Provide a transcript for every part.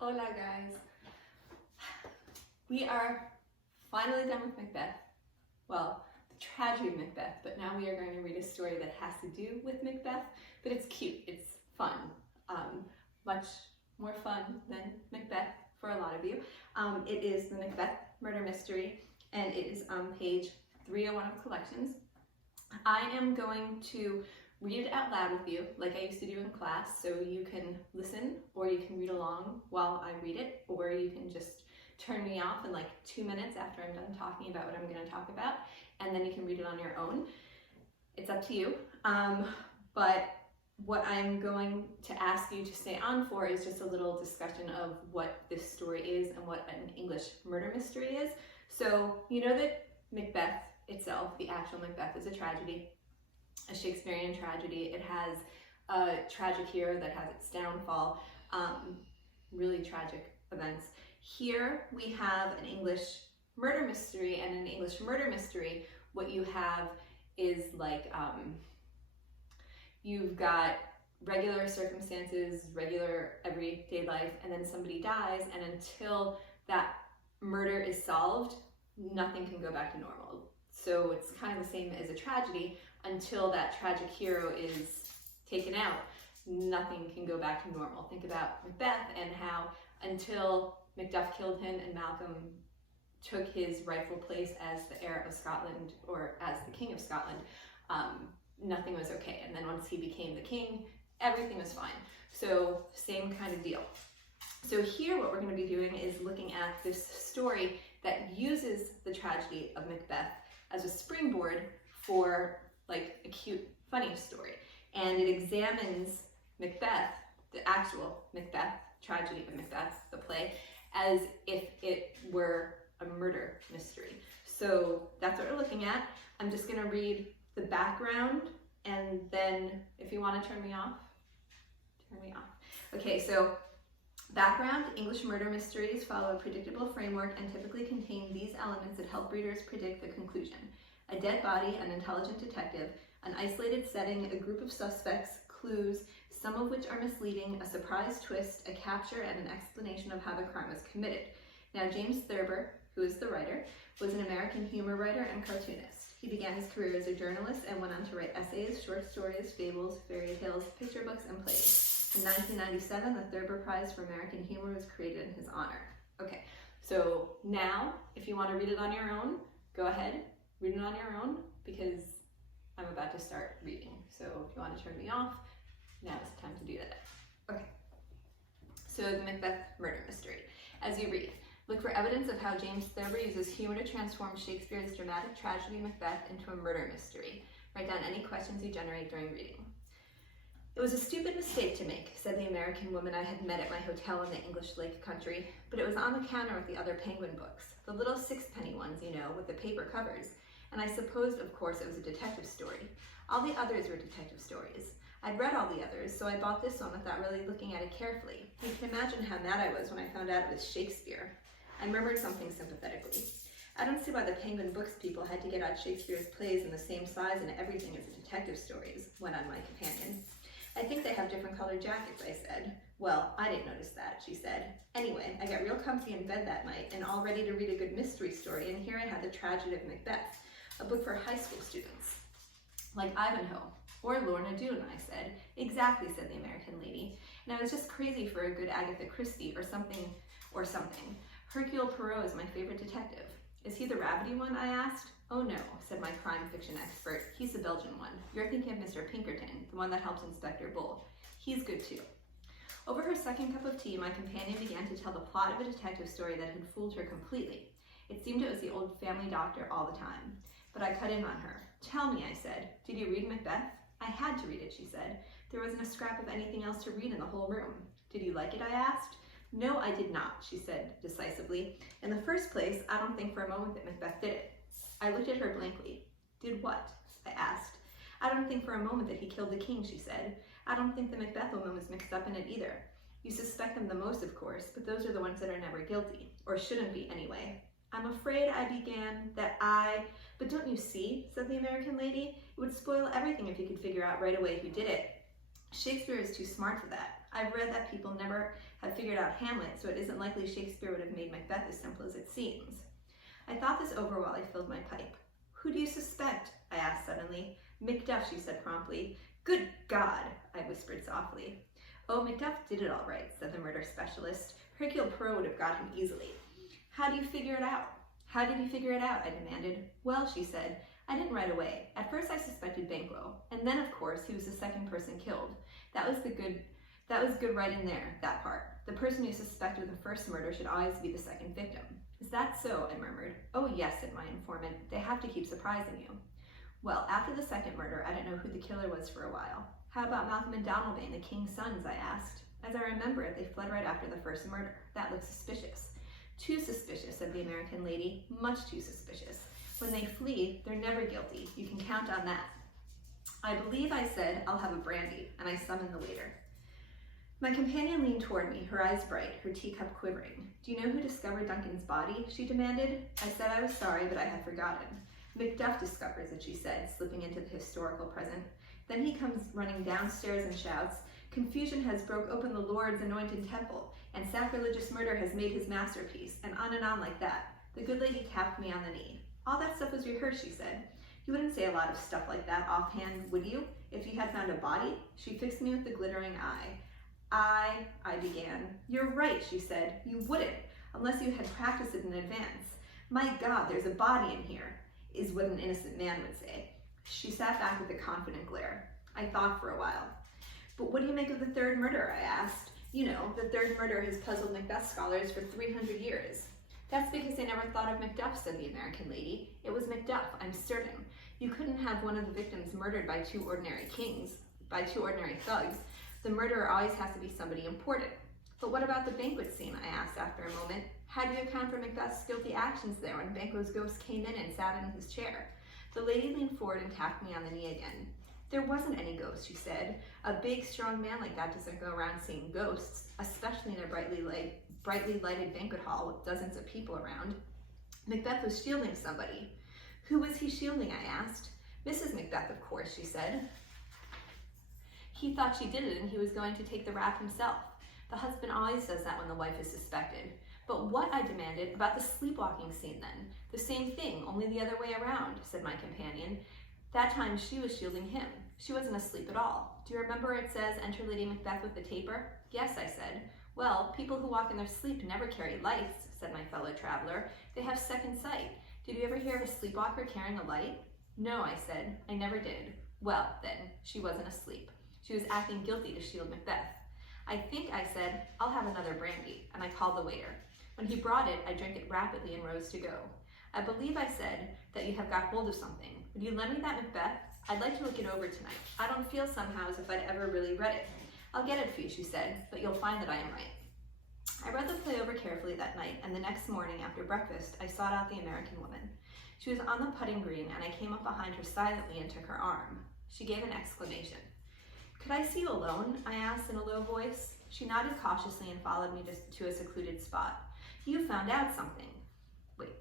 Hola guys! We are finally done with Macbeth. Well, the tragedy of Macbeth, but now we are going to read a story that has to do with Macbeth, but it's cute, it's fun. Much more fun than Macbeth for a lot of you. It is the Macbeth murder mystery, and it is on page 301 of collections. I am going to read it out loud with you like I used to do in class, so you can listen or you can read along while I read it, or you can just turn me off in like 2 minutes after I'm done talking about what I'm going to talk about, and then you can read it on your own. It's up to you. But what I'm going to ask you to stay on for is just a little discussion of what this story is and what an English murder mystery is. So you know that Macbeth itself, the actual Macbeth, is a tragedy, a Shakespearean tragedy. It has a tragic hero that has its downfall, really tragic events. Here we have an English murder mystery, and in an English murder mystery, what you have is like, you've got regular circumstances, regular everyday life, and then somebody dies, and until that murder is solved, nothing can go back to normal. So it's kind of the same as a tragedy. Until that tragic hero is taken out, nothing can go back to normal. Think about Macbeth and how until Macduff killed him and Malcolm took his rightful place as the heir of Scotland, or as the King of Scotland, nothing was okay. And then once he became the king, everything was fine. So same kind of deal. So here what we're going to be doing is looking at this story that uses the tragedy of Macbeth as a springboard for like a cute, funny story. And it examines Macbeth, the actual Macbeth, tragedy of Macbeth, the play, as if it were a murder mystery. So that's what we're looking at. I'm just gonna read the background, and then if you wanna turn me off, turn me off. Okay, so background: English murder mysteries follow a predictable framework and typically contain these elements that help readers predict the conclusion. A dead body, an intelligent detective, an isolated setting, a group of suspects, clues, some of which are misleading, a surprise twist, a capture, and an explanation of how the crime was committed. Now, James Thurber, who is the writer, was an American humor writer and cartoonist. He began his career as a journalist and went on to write essays, short stories, fables, fairy tales, picture books, and plays. In 1997, the Thurber Prize for American Humor was created in his honor. Okay, so now, if you want to read it on your own, go ahead. Read it on your own, because I'm about to start reading. So if you want to turn me off, now is the time to do that. Okay. So the Macbeth murder mystery. As you read, look for evidence of how James Thurber uses humor to transform Shakespeare's dramatic tragedy Macbeth into a murder mystery. Write down any questions you generate during reading. It was a stupid mistake to make, said the American woman I had met at my hotel in the English Lake Country, but it was on the counter with the other Penguin books, the little sixpenny ones, you know, with the paper covers. And I supposed, of course, it was a detective story. All the others were detective stories. I'd read all the others, so I bought this one without really looking at it carefully. You can imagine how mad I was when I found out it was Shakespeare. I murmured something sympathetically. I don't see why the Penguin Books people had to get out Shakespeare's plays in the same size and everything as the detective stories, went on my companion. I think they have different colored jackets, I said. Well, I didn't notice that, she said. Anyway, I got real comfy in bed that night and all ready to read a good mystery story, and here I had the tragedy of Macbeth, a book for high school students. Like Ivanhoe, or Lorna Doone, I said. Exactly, said the American lady. And I was just crazy for a good Agatha Christie or something. Hercule Poirot is my favorite detective. Is he the rabbity one, I asked. Oh no, said my crime fiction expert. He's the Belgian one. You're thinking of Mr. Pinkerton, the one that helps Inspector Bull. He's good too. Over her second cup of tea, my companion began to tell the plot of a detective story that had fooled her completely. It seemed it was the old family doctor all the time. But I cut in on her. Tell me, I said. Did you read Macbeth? I had to read it, she said. There wasn't a scrap of anything else to read in the whole room. Did you like it, I asked. No, I did not, she said decisively. In the first place, I don't think for a moment that Macbeth did it. I looked at her blankly. Did what? I asked. I don't think for a moment that he killed the king, she said. I don't think the Macbeth woman was mixed up in it either. You suspect them the most, of course, but those are the ones that are never guilty, or shouldn't be anyway. I'm afraid I began but don't you see, said the American lady, it would spoil everything if you could figure out right away who did it. Shakespeare is too smart for that. I've read that people never have figured out Hamlet, so it isn't likely Shakespeare would have made Macbeth as simple as it seems. I thought this over while I filled my pipe. Who do you suspect? I asked suddenly. Macduff, she said promptly. Good God, I whispered softly. Oh, Macduff did it all right, said the murder specialist. Hercule Poirot would have got him easily. How do you figure it out? How did you figure it out? I demanded. Well, she said, I didn't right away. At first I suspected Banquo, and then of course he was the second person killed. That was good right in there, that part. The person you suspect of the first murder should always be the second victim. Is that so? I murmured. Oh yes, said my informant. They have to keep surprising you. Well, after the second murder, I didn't know who the killer was for a while. How about Malcolm and Donalbain, the king's sons? I asked. As I remember it, they fled right after the first murder. That looks suspicious. Too suspicious, said the American lady. Much too suspicious. When they flee, they're never guilty. You can count on that. I believe I said, I'll have a brandy, and I summoned the waiter. My companion leaned toward me, her eyes bright, her teacup quivering. Do you know who discovered Duncan's body? She demanded. I said I was sorry, but I had forgotten. Macduff discovers it, she said, slipping into the historical present. Then he comes running downstairs and shouts, Confusion has broke open the Lord's anointed temple, and sacrilegious murder has made his masterpiece, and on like that. The good lady tapped me on the knee. All that stuff was rehearsed, she said. You wouldn't say a lot of stuff like that offhand, would you? If you had found a body? She fixed me with the glittering eye. I began. You're right, she said. You wouldn't, unless you had practiced it in advance. My God, there's a body in here, is what an innocent man would say. She sat back with a confident glare. I thought for a while. But what do you make of the third murder? I asked. You know, the third murder has puzzled Macbeth scholars for 300 years. That's because they never thought of Macduff, said the American lady. It was Macduff, I'm certain. You couldn't have one of the victims murdered by two ordinary thugs. The murderer always has to be somebody important. But what about the banquet scene? I asked after a moment. How do you account for Macbeth's guilty actions there when Banquo's ghost came in and sat in his chair? The lady leaned forward and tapped me on the knee again. There wasn't any ghost, she said. A big, strong man like that doesn't go around seeing ghosts, especially in a brightly lighted banquet hall with dozens of people around. Macbeth was shielding somebody. Who was he shielding? I asked. Mrs. Macbeth, of course, she said. He thought she did it and he was going to take the rap himself. The husband always does that when the wife is suspected. But what, I demanded, about the sleepwalking scene then? The same thing, only the other way around, said my companion. That time she was shielding him. She wasn't asleep at all. Do you remember it says, enter Lady Macbeth with the taper? Yes, I said. Well, people who walk in their sleep never carry lights, said my fellow traveler. They have second sight. Did you ever hear of a sleepwalker carrying a light? No, I said. I never did. Well, then, she wasn't asleep. She was acting guilty to shield Macbeth. I think, I said, I'll have another brandy, and I called the waiter. When he brought it, I drank it rapidly and rose to go. I believe I said that you have got hold of something. Would you lend me that Macbeth? I'd like to look it over tonight. I don't feel somehow as if I'd ever really read it. I'll get it for you, she said, but you'll find that I am right. I read the play over carefully that night, and the next morning after breakfast, I sought out the American woman. She was on the putting green, and I came up behind her silently and took her arm. She gave an exclamation. Could I see you alone? I asked in a low voice. She nodded cautiously and followed me to a secluded spot. You found out something. Wait.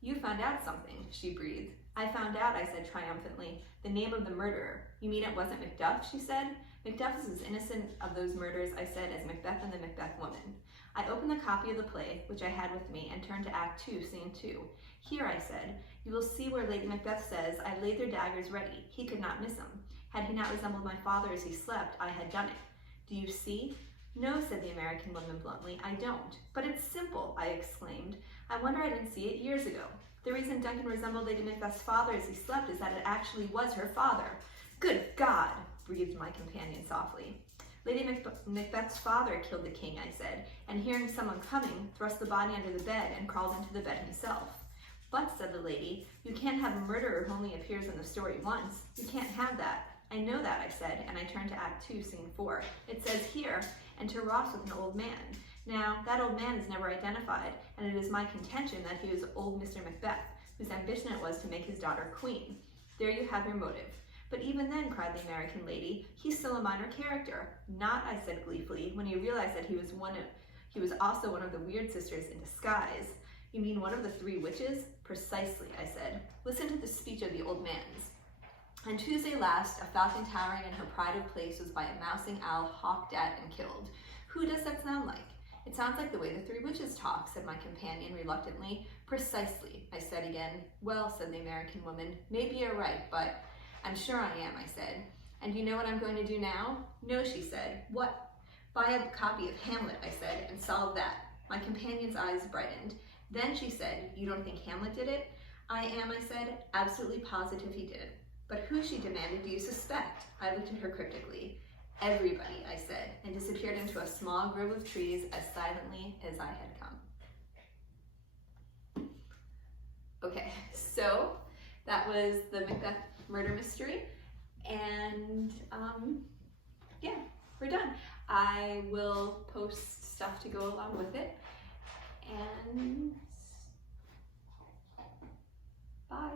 You found out something, she breathed. I found out, I said triumphantly, the name of the murderer. You mean it wasn't Macduff, she said? Macduff is as innocent of those murders, I said, as Macbeth and the Macbeth woman. I opened the copy of the play, which I had with me, and turned to Act 2, Scene 2. Here, I said, you will see where Lady Macbeth says, I laid their daggers ready. He could not miss them. Had he not resembled my father as he slept, I had done it. Do you see? No, said the American woman bluntly, I don't. But it's simple, I exclaimed. I wonder I didn't see it years ago. The reason Duncan resembled Lady Macbeth's father as he slept is that it actually was her father. Good God, breathed my companion softly. Lady Macbeth's father killed the king, I said, and hearing someone coming, thrust the body under the bed and crawled into the bed himself. But, said the lady, you can't have a murderer who only appears in the story once. You can't have that. I know that, I said, and I turned to Act 2, Scene 4. It says here, enter Ross with an old man. Now, that old man is never identified, and it is my contention that he was old Mr. Macbeth, whose ambition it was to make his daughter queen. There you have your motive. But even then, cried the American lady, he's still a minor character. Not, I said gleefully, when you realize that he was also one of the weird sisters in disguise. You mean one of the three witches? Precisely, I said. Listen to the speech of the old man's. On Tuesday last, a falcon towering in her pride of place was by a mousing owl hawked at and killed. Who does that sound like? It sounds like the way the three witches talk, said my companion reluctantly. Precisely, I said again. Well, said the American woman, maybe you're right, but I'm sure I am, I said. And you know what I'm going to do now? No, she said. What? Buy a copy of Hamlet, I said, and solve that. My companion's eyes brightened. Then she said, you don't think Hamlet did it? I am, I said, absolutely positive he did. But who, she demanded, do you suspect? I looked at her cryptically. Everybody, I said, and disappeared into a small grove of trees as silently as I had come. Okay, so that was the Macbeth murder mystery, and yeah, we're done. I will post stuff to go along with it, and bye.